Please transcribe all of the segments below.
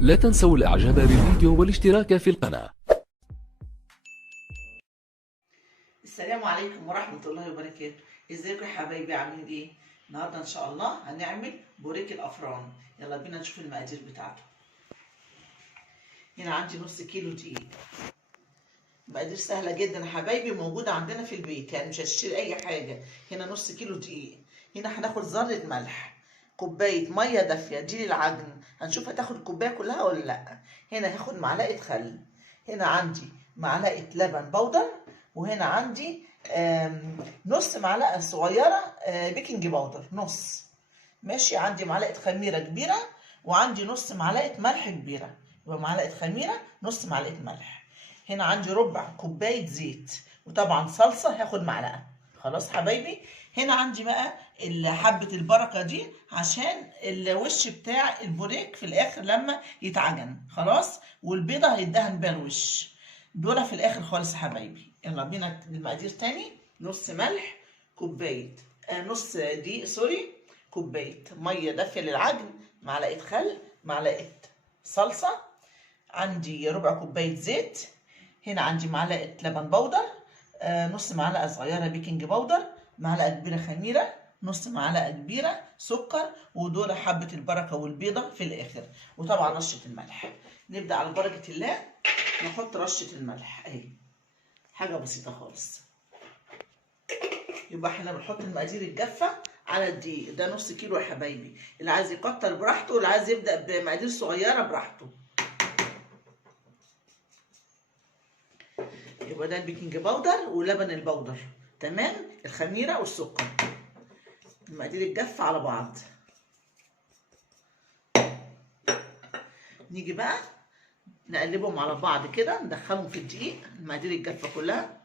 لا تنسوا الاعجاب بالفيديو والاشتراك في القناة. السلام عليكم ورحمة الله وبركاته. ازيكم يا حبايبي، عاملين ايه؟ النهارده ان شاء الله هنعمل بوريك الافران. يلا بينا نشوف المقادير بتاعته. هنا عندي نص كيلو دقيق. مقادير سهلة جدا يا حبايبي، موجودة عندنا في البيت، يعني مش هتشتري اي حاجة. هنا نص كيلو دقيق. هنا هناخد ذرة ملح، كوباية مية دافية دي للعجن، هنشوف هتاخد الكوباية كلها ولا لا. هنا هاخد معلقة خل. هنا عندي معلقة لبن بودر. وهنا عندي نص معلقة صغيرة بيكنج باودر، نص. ماشي. عندي معلقة خميرة كبيرة، وعندي نص معلقة ملح كبيرة، يبقى معلقة خميرة نص معلقة ملح. هنا عندي ربع كوباية زيت، وطبعا صلصة هاخد معلقة. خلاص حبايبي. هنا عندي بقى حبة البركة دي عشان الوش بتاع البوريك في الآخر لما يتعجن. خلاص. والبيضة هيدهن بيها الوش، دول في الآخر خالص يا حبايبي. يلا بينا المقادير تاني. نص ملح، كوباية نص دقيق سوري، كوباية مية دافية للعجن، معلقة خل، معلقة صلصة، عندي ربع كوباية زيت. هنا عندي معلقة لبن بودر، نص معلقة صغيرة بيكنج باودر، معلقة كبيرة خميرة، نص معلقة كبيرة سكر، ودول حبة البركة والبيضة في الآخر، وطبعا رشة الملح. نبدأ على بركة الله نحط رشة الملح اهي، حاجة بسيطة خالص. يبقى احنا بنحط المقادير الجافة على الدقيق. ده نص كيلو يا حبايبي، اللي عايز يكتر براحته، واللي عايز يبدأ بمقادير صغيرة براحته. يبقى ده البيكنج باودر ولبن البودر، تمام، الخميرة والسكر، المقادير الجافة على بعض. نيجي بقى نقلبهم على بعض كده، ندخلهم في الدقيق، المقادير الجافة كلها.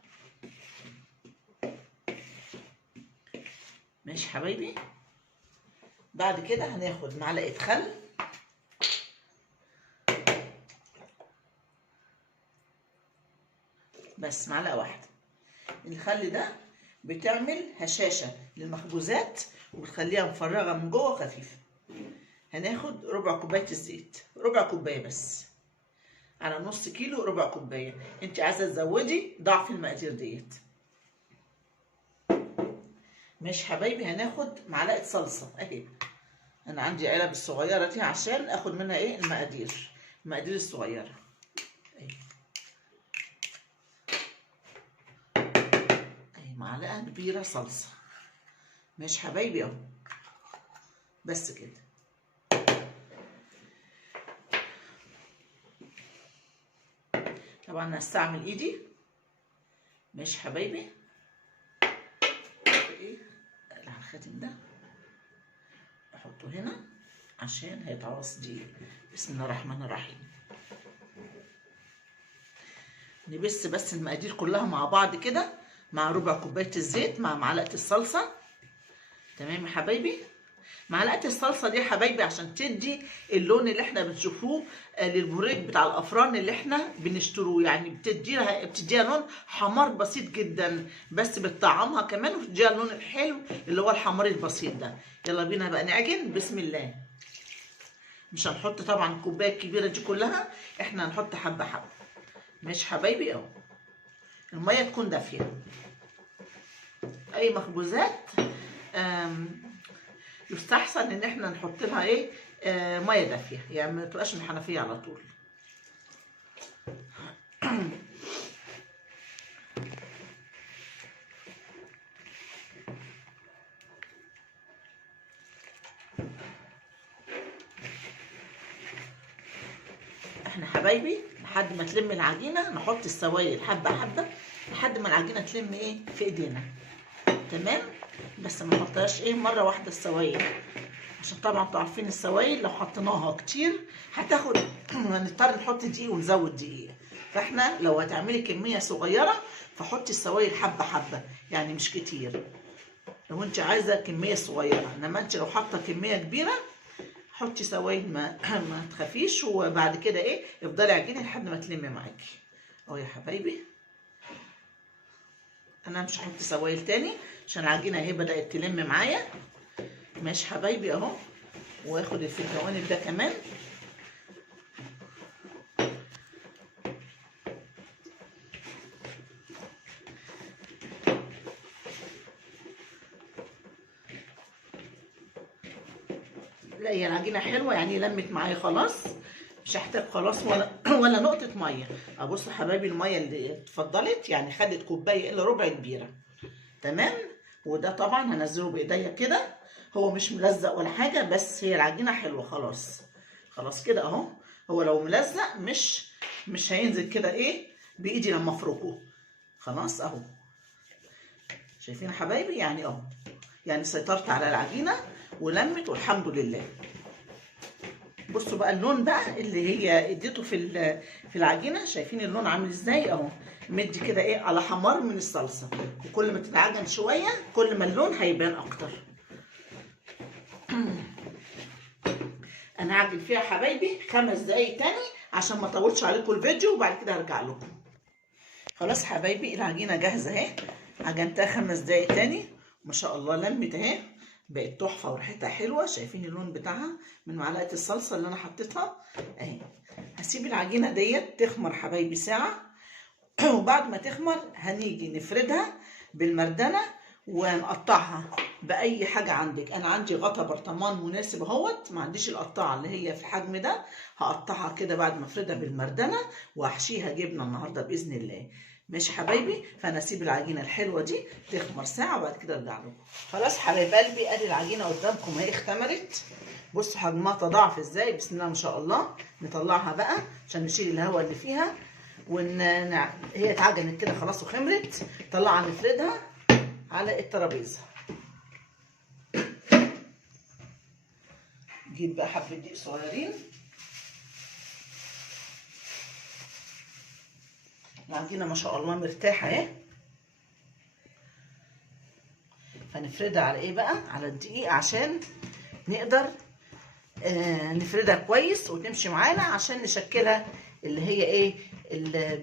ماشي حبايبي. بعد كده هناخد معلقة خل، بس معلقة واحدة. الخل ده بتعمل هشاشة للمخبوزات وبتخليها مفرغة من جوه خفيفة. هناخد ربع كوباية الزيت، ربع كوباية بس، على نص كيلو ربع كوباية. انت عايزة تزودي ضعف المقادير ديت. ماشي حبايبي. هناخد معلقة صلصة اهي، انا عندي علب الصغيرة دي عشان اخد منها ايه المقادير الصغيرة اهي. معلقة كبيرة صلصة. ماشي حبايبي اهو، بس كده. طبعا هستعمل ايدي. ماشي حبايبي. ايه على الخاتم ده احطه هنا عشان هيتعوص دي. بسم الله الرحمن الرحيم. نبس بس المقادير كلها مع بعض كده، مع ربع كوبايه الزيت مع معلقه الصلصه. تمام يا حبايبي. معلقه الصلصه دي يا حبايبي عشان تدي اللون اللي احنا بنشوفوه للبوريك بتاع الافران اللي احنا بنشتروه، يعني بتديها لون حمار بسيط جدا، بس بتطعمها كمان وبتديها اللون الحلو اللي هو الحمار البسيط ده. يلا بينا بقى نعجن. بسم الله. مش هنحط طبعا الكوبايه الكبيره دي كلها، احنا هنحط حبه حبه. ماشي حبايبي اهو. الميه تكون دافيه. اي مخبوزات يستحسن ان احنا نحط لها ايه ميه دافيه، يعني ما تبقاش من الحنفيه على طول. احنا حبايبي لحد ما تلم العجينه نحط السوائل حبه حبه لحد ما العجينه تلم ايه في ايدينا، تمام. بس ما نحطهاش ايه مره واحده السوائل، عشان طبعا انتوا عارفين السوائل لو حطيناها كتير هتاخد هنضطر نحط دقيق ونزود دقيق. فاحنا لو هتعملي كميه صغيره فحطي السوائل حبه حبه، يعني مش كتير لو انت عايزه كميه صغيره. انما انت لو حاطه كميه كبيره حطي سوائل ما تخافيش، وبعد كده ايه افضلي عجيني لحد ما تلمي معاكي اهو يا حبايبي. انا مش هحط سوائل تاني عشان العجينه اهي بدات تلم معايا. ماشي حبايبي اهو. واخد الفلفل ده كمان لا هي العجينه حلوه، يعني لمت معايا خلاص، مش هحتاج خلاص ولا نقطه ميه. ابص يا حبايبي الميه اللي اتفضلت يعني خدت كوبايه الا ربع كبيره. تمام. وده طبعا هنزله بايديا كده، هو مش ملزق ولا حاجه، بس هي العجينه حلوه خلاص. خلاص كده اهو. هو لو ملزق مش هينزل كده ايه بايدي لما افركه. خلاص اهو. شايفين يا حبايبي يعني اهو، يعني سيطرت على العجينه ولمت والحمد لله. بصوا بقى اللون بقى اللي هي اديته في العجينه، شايفين اللون عامل ازاي اهو، مدي كده ايه على حمار من الصلصه. وكل ما تتعجن شويه كل ما اللون هيبان اكتر. انا هعجن فيها يا حبايبي 5 دقايق تاني عشان ما اطولش عليكم الفيديو، وبعد كده هرجع لكم. خلاص حبايبي العجينه جاهزه اهي، عجنتها 5 دقايق تاني، ما شاء الله لمت اهي، بقت تحفه وريحتها حلوه. شايفين اللون بتاعها من معلقه الصلصه اللي انا حطيتها اهي. هسيب العجينه ديت تخمر حبايبي ساعه وبعد ما تخمر هنيجي نفردها بالمردنه ونقطعها باي حاجه عندك. انا عندي غطا برطمان مناسب اهوت، ما عنديش القطاعه اللي هي في الحجم ده، هقطعها كده بعد ما افردها بالمردنه واحشيها جبنه النهارده باذن الله. ماشي حبايبي. فانا اسيب العجينه الحلوه دي تخمر ساعه وبعد كده ارجع لكم. خلاص حبايب قلبي ادي العجينه قدامكم اهي اختمرت. بصوا حجمها تضاعف ازاي، بسم الله ما شاء الله. نطلعها بقى عشان نشيل الهواء اللي فيها هي اتعجنت كده خلاص وخمرت. طلعها نفردها على الترابيزه. نجيب بقى حبه دقيق صغيرين. العجينه ما شاء الله مرتاحه اهي. فنفردها على ايه بقى؟ على الدقيق عشان نقدر نفردها كويس وتمشي معانا عشان نشكلها اللي هي ايه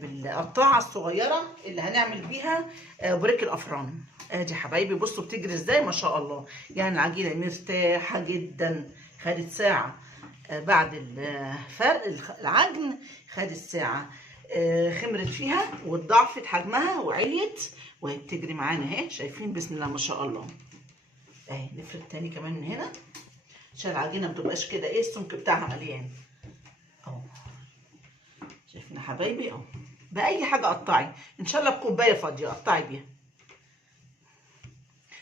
بالقطاعه الصغيره اللي هنعمل بيها بريك الافران. ادي حبايبي بصوا بتجري ازاي ما شاء الله. يعني العجينه مرتاحه جدا، خدت ساعه بعد فرق العجن، خدت ساعه خمرت فيها واتضاعفت حجمها وعليت وهي بتجري معانا اهي. شايفين بسم الله ما شاء الله اهي. نفرد تاني كمان من هنا عشان العجينه ما تبقاش كده ايه السمك بتاعها مليان اهو. شايفين يا حبايبي اهو. باي حاجه قطعي، ان شاء الله بكوبايه فاضيه قطعي بيها.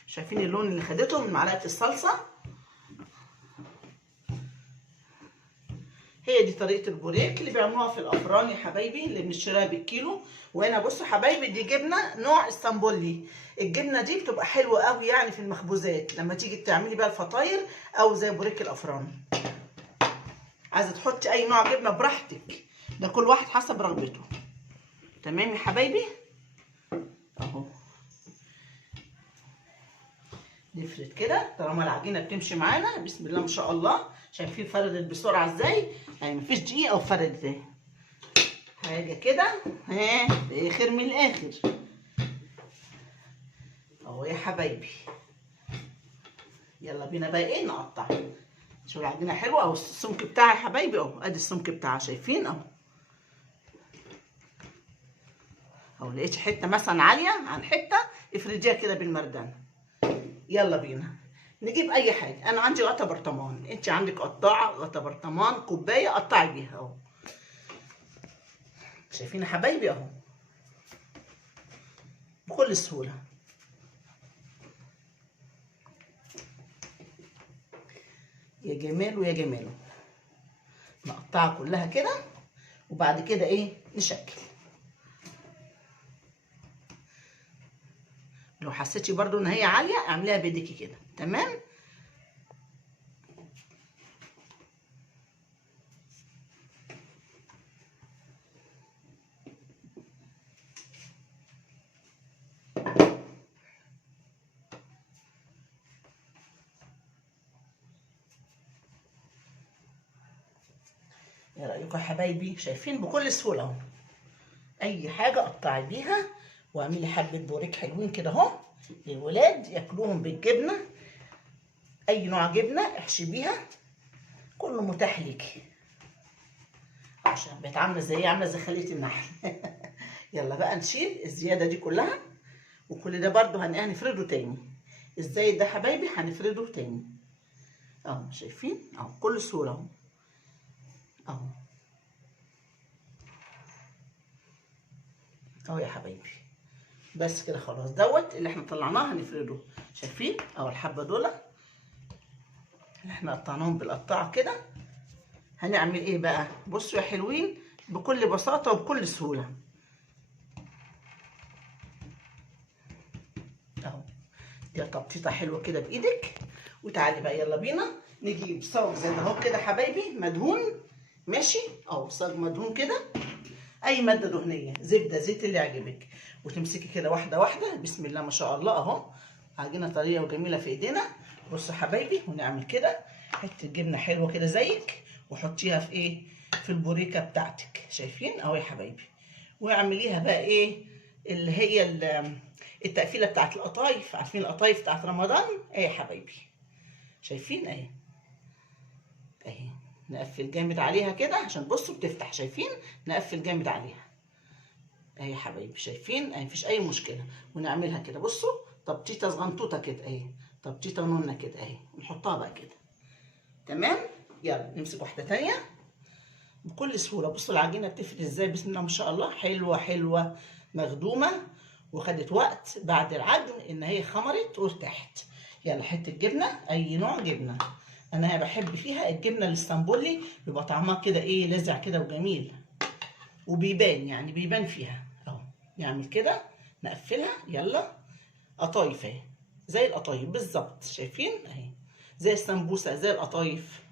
شايفين اللون اللي خدته من معلقه الصلصه. هي دي طريقه البوريك اللي بيعملوها في الافران يا حبايبي اللي بنشتريها بالكيلو. وهنا بصوا حبايبي دي جبنه نوع اسطنبولي. الجبنه دي بتبقى حلوه قوي يعني في المخبوزات لما تيجي تعملي بقى الفطاير او زي بوريك الافران. عايزه تحطي اي نوع جبنه براحتك، ده كل واحد حسب رغبته. تمام يا حبايبي اهو. نفرد كده طالما العجينه بتمشي معانا بسم الله ما شاء الله. شايفين فردت بسرعه ازاي؟ يعني مفيش دقيقه وفردت اهي. حاجه كده ها اخر من الاخر اهو يا حبايبي. يلا بينا بقى ايه نقطع. شوفوا العجينه حلوه اهو. السمك بتاعها يا حبايبي اهو. ادي السمك بتاعها شايفين اهو. اهو لقيتي حته مثلا عاليه عن حته افرديها كده بالمردان. يلا بينا نجيب اي حاجه. انا عندي غطا برطمان، انت عندك قطاعه غطا برطمان كوبايه قطعي بيها اهو. شايفين يا حبايبي اهو بكل سهوله. يا جمال ويا جماله. نقطعها كلها كده وبعد كده ايه نشكل. لو حسيتي برضو ان هي عاليه اعمليها بايديكي كده. تمام. ايه رايكم يا حبايبي؟ شايفين بكل سهوله اهو. اي حاجه قطعي بيها واعملي حبه بوريك حلوين كده اهو للولاد ياكلوهم بالجبنه. اي نوع جبنه احشي بيها، كله متاح ليكي. عشان بقت عامله زي خليه النحل. يلا بقى نشيل الزياده دي كلها، وكل ده برده هنفرده تاني. ازاي ده حبايبي؟ هنفرده تاني اهو شايفين اهو بكل سهوله اهو اهو اهو يا حبايبي. بس كده خلاص، دوت اللي احنا طلعناه هنفرده. شايفين اهو الحبه دول اللي احنا قطعناهم بالقطاعه كده. هنعمل ايه بقى؟ بصوا يا حلوين، بكل بساطه وبكل سهوله اهو. دي تبطيطه حلوه كده بايدك. وتعالي بقى يلا بينا نجيب صاج زي ده اهو كده حبايبي مدهون، ماشي اهو صاج مدهون كده، اي ماده دهنيه، زبده، زيت، اللي يعجبك. وتمسكي كده واحده واحده، بسم الله ما شاء الله اهو، عجينه طريه وجميله في ايدينا. بصوا حبايبي، ونعمل كده حته جبنه حلوه كده زيك، وحطيها في ايه؟ في البوريكه بتاعتك. شايفين اهو يا حبايبي. واعمليها بقى ايه اللي هي التقفيله بتاعت القطايف. عارفين القطايف بتاعت رمضان؟ ايه يا حبايبي، شايفين اهي اهي. نقفل جامد عليها كده عشان بصوا بتفتح. شايفين؟ نقفل جامد عليها اهي يا حبايبي. شايفين اهي، مفيش اي مشكله. ونعملها كده بصوا تبطيطه صغنطوطه كده اهي، تبطيطه نونه كده اهي، ونحطها بقى كده. تمام. يلا نمسك واحده تانيه بكل سهوله. بصوا العجينه بتفرد ازاي، بسم الله ما شاء الله، حلوه حلوه مخدومه، وخدت وقت بعد العجن ان هي خمرت وارتاحت. يلا حته جبنه، اي نوع جبنه. انا بحب فيها الجبنه الاسطنبولي، بيبقى طعمها كده ايه، لذع كده وجميل، وبيبان يعني بيبان فيها اهو. نعمل كده نقفلها. يلا قطايف اهي، زي القطايف بالظبط. شايفين اهي، زي السمبوسه، زي القطايف.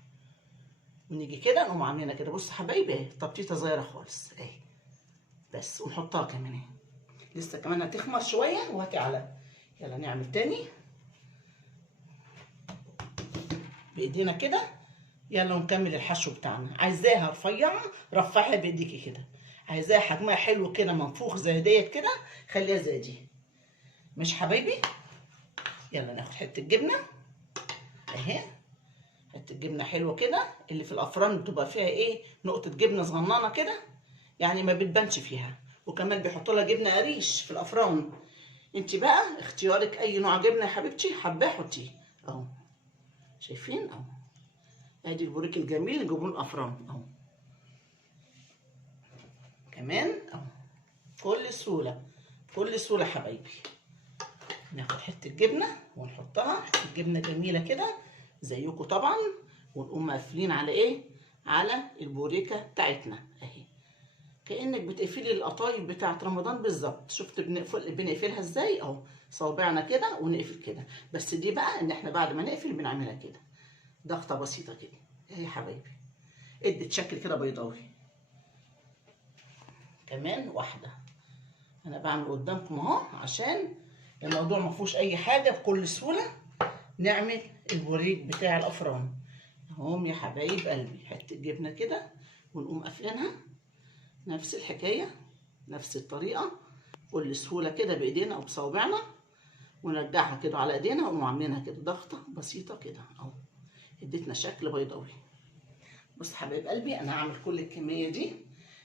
ونيجي كده نقوم عاملينها كده. بصوا حبايبي اهي، تبطيطه صغيره خالص اهي بس. ونحطها كمان اهي، لسه كمان هتخمر شويه وهتعلى. يلا نعمل تاني بايدينا كده. يلا ونكمل الحشو بتاعنا. عايزاها رفيعه رفعها بايديكي كده، عايزاها حجمها حلو كده منفوخ زي ديت كده، خليها زي دي. مش حبايبي؟ يلا ناخد حته جبنه اهي، حته جبنه حلوه كده، اللي في الافران بتبقى فيها ايه، نقطه جبنه صغننه كده يعني ما بتبانش فيها. وكمان بيحطوا لها جبنه قريش في الافران. انت بقى اختيارك، اي نوع جبنه يا حبيبتي حباه حطيه اهو. شايفين اهو، ادي البوريك الجميل اللي جابوه الافران اهو. كمان اهو بكل سهوله، بكل سهوله حبايبي. ناخد حته جبنه ونحطها، حته جبنه جميله كده زيكم طبعا، ونقوم مقفلين على ايه، على البوريكه بتاعتنا اهي، كانك بتقفلي القطايف بتاعت رمضان بالظبط. شفت بنقفلها ازاي اهو، صوابعنا كده ونقفل كده. بس دي بقى ان احنا بعد ما نقفل بنعملها كده ضغطه بسيطه كده اهي يا حبايبي، ادت شكل كده بيضاوي. كمان واحده انا بعمل قدامكم اهو عشان الموضوع ما فيهوش اي حاجه، بكل سهوله نعمل البوريك بتاع الافران اهم يا حبايب قلبي. حته جبنه كده ونقوم قافلينها، نفس الحكايه نفس الطريقه، بكل سهوله كده بايدينا او بصوابعنا، ونرجعها كده على ايدينا ونقوم عاملينها كده ضغطه بسيطه كده اهو، اديتنا شكل بيضاوي. بص حبايب قلبي، انا هعمل كل الكميه دي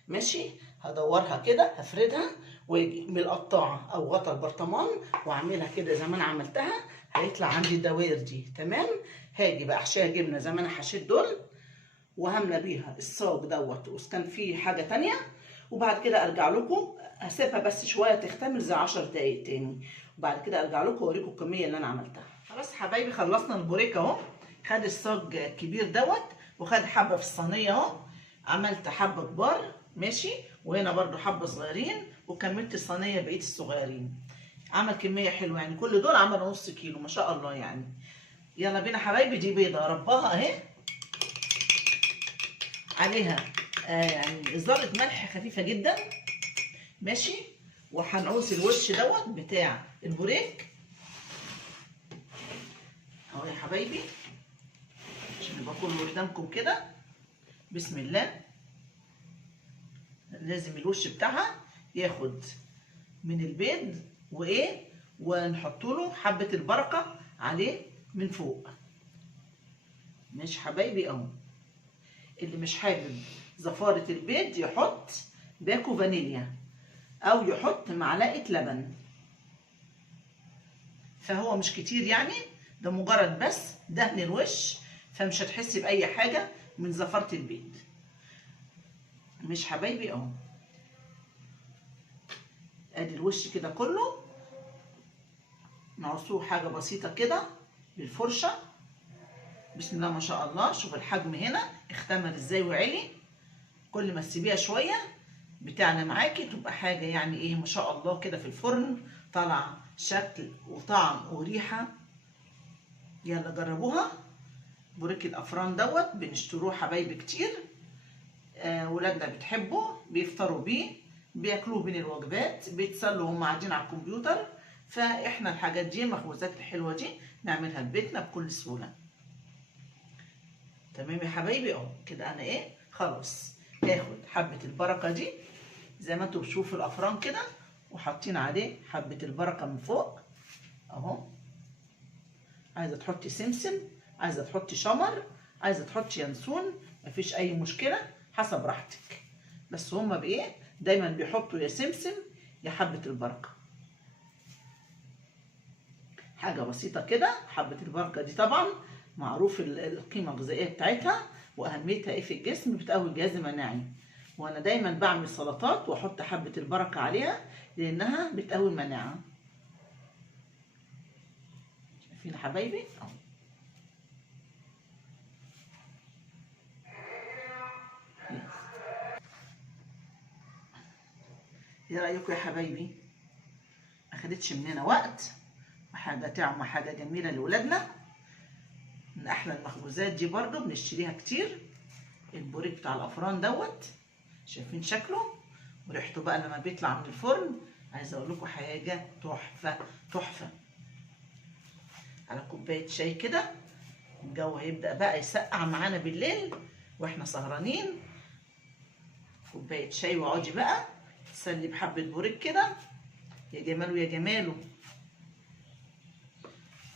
ماشي، هدورها كده هفردها، واجي بالقطاعه او غطا البرطمان واعملها كده زي ما انا عملتها، هيطلع عندي الدوائر دي. تمام. هاجي بقى احشيها جبنه زي ما انا حشيت دول، وهملى بيها الصاج دوت، وكان فيه حاجه تانيه. وبعد كده ارجع لكم، هسيبها بس شويه تختمر زي 10 دقايق تاني، وبعد كده ارجع لكم واوريكم الكميه اللي انا عملتها. خلاص حبايبي، خلصنا البوريك اهو. خد الصاج الكبير دوت، وخد حبه في الصينيه اهو، عملت حبه كبار ماشي، وهنا برده حبه صغيرين، وكملت الصينيه بقيه الصغيرين. عمل كميه حلوه يعني، كل دول عملوا نص كيلو ما شاء الله يعني. يلا بينا حبايبي. دي بيضه رباها اهي، عليها يعني ذره ملح خفيفه جدا ماشي. وهنعوز الوش دوت بتاع البوريك اهو يا حبايبي، عشان يبقى كله قدامكم كده. بسم الله. لازم الوش بتاعها ياخد من البيض وايه، ونحط له حبه البركه عليه من فوق. ماشي حبايبي اهو. اللي مش حابب زفاره البيض يحط باكو فانيليا، او يحط معلقه لبن، فهو مش كتير يعني، ده مجرد بس دهن الوش فمش هتحسي باي حاجه من زفاره البيت. مش حبايبي اهو، ادي الوش كده كله نعصوه حاجه بسيطه كده بالفرشه. بسم الله ما شاء الله. شوف الحجم هنا اختمر ازاي وعلي. كل ما تسيبيها شويه بتاعنا معاكي تبقى حاجه يعني ايه ما شاء الله كده في الفرن، طالع شكل وطعم وريحه. يلا جربوها. بوريك الافران دوت بنشتروه حبايبي كتير، ولادنا بتحبه، بيفطروا بيه، بياكلوه بين الوجبات، بيتسلوا وهم قاعدين على الكمبيوتر. فاحنا الحاجات دي المخبوزات الحلوه دي نعملها في بيتنا بكل سهوله. تمام يا حبايبي اهو كده. انا ايه خلاص هاخد حبه البركه دي زي ما انتوا بتشوفوا الافران كده، وحاطين عليه حبه البركه من فوق اهو. عايزه تحطي سمسم، عايزه تحطي شمر، عايزه تحطي ينسون، مفيش اي مشكله حسب راحتك. بس هما بايه دايما بيحطوا يا سمسم يا حبه البركه. حاجه بسيطه كده. حبه البركه دي طبعا معروف القيمه الغذائيه بتاعتها واهميتها ايه في الجسم، بتقوي الجهاز المناعي. وانا دايما بعمل سلطات واحط حبه البركه عليها لانها بتقوي المناعه. شايفين يا حبايبي اهو. ايه رايكم يا حبايبي؟ ما خدتش مننا وقت، وحاجه طعمه حاجه جميله لاولادنا. من احلى المخبوزات دي برضو بنشتريها كتير. البوريك بتاع الافران دوت شايفين شكله وريحته بقى لما بيطلع من الفرن. عايزه اقول لكم حاجه تحفه تحفه. على كوبايه شاي كده، الجو هيبدا بقى يسقع معانا بالليل واحنا سهرانين. كوبايه شاي واقعدي بقى تسلي بحبه بوريك كده. يا جماله يا جماله.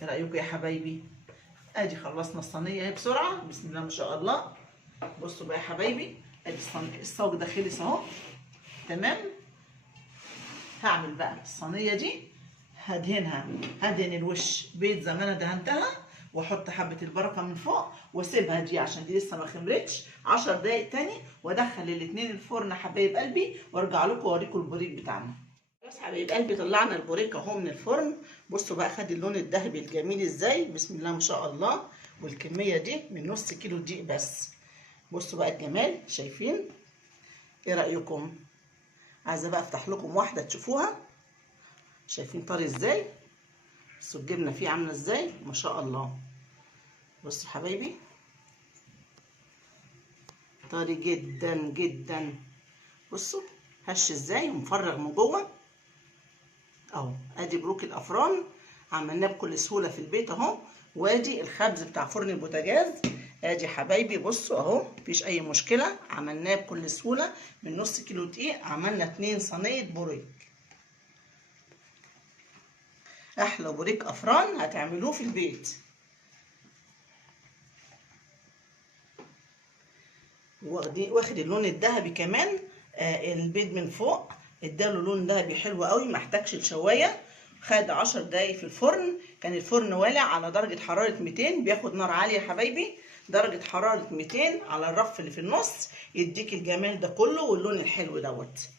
ايه رايكم يا حبايبي؟ ادي خلصنا الصينيه اهي بسرعه. بسم الله ما شاء الله. بصوا بقى يا حبايبي، ادي الصاج ده خلص اهو. تمام. هعمل بقى الصينيه دي هدهنها، هدهن الوش بيض زي ما انا دهنتها، واحط حبه البركه من فوق واسيبها دي عشان دي لسه ما خمرتش 10 دقايق تاني، وادخل الاتنين الفرن حبايب قلبي، وارجع لكم واوريكم البوريك بتاعنا. بس حبايب قلبي طلعنا البوريك اهو من الفرن. بصوا بقى خد اللون الذهبي الجميل ازاي. بسم الله ما شاء الله. والكميه دي من نص كيلو دقيق بس. بصوا بقى الجمال. شايفين؟ ايه رايكم؟ عايزه بقى افتح لكم واحده تشوفوها. شايفين طري ازاي؟ بصوا الجبنه فيه عامله ازاي ما شاء الله. بصوا حبايبي طري جدا جدا. بصوا هش ازاي ومفرغ من جوه اهو. ادي بروك الافران عملناه بكل سهوله في البيت اهو. وادي الخبز بتاع فرن البوتاجاز. ادي حبايبي بصوا اهو مفيش اي مشكله، عملناه بكل سهوله. من نص كيلو دقيق عملنا 2 صينيه بوريك. احلى بوريك افران هتعملوه في البيت. واخد اللون الذهبي كمان. البيض من فوق اداله لون ذهبي حلو قوي، ما احتاجش الشوايه. خد 10 دقايق في الفرن. كان الفرن والع على درجه حراره 200، بياخد نار عاليه يا حبايبي. درجه حراره 200 على الرف اللي في النص يديك الجمال ده كله واللون الحلو دوت.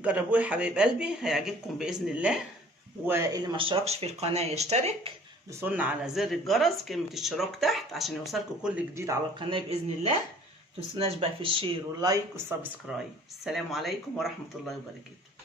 جربوه يا حبايب قلبي هيعجبكم باذن الله. واللي ما اشتركش في القناه يشترك، دوسوا على زر الجرس كلمه اشتراك تحت عشان يوصلكم كل جديد على القناه باذن الله. متنسوناش بقى في الشير واللايك والسبسكرايب. السلام عليكم ورحمه الله وبركاته.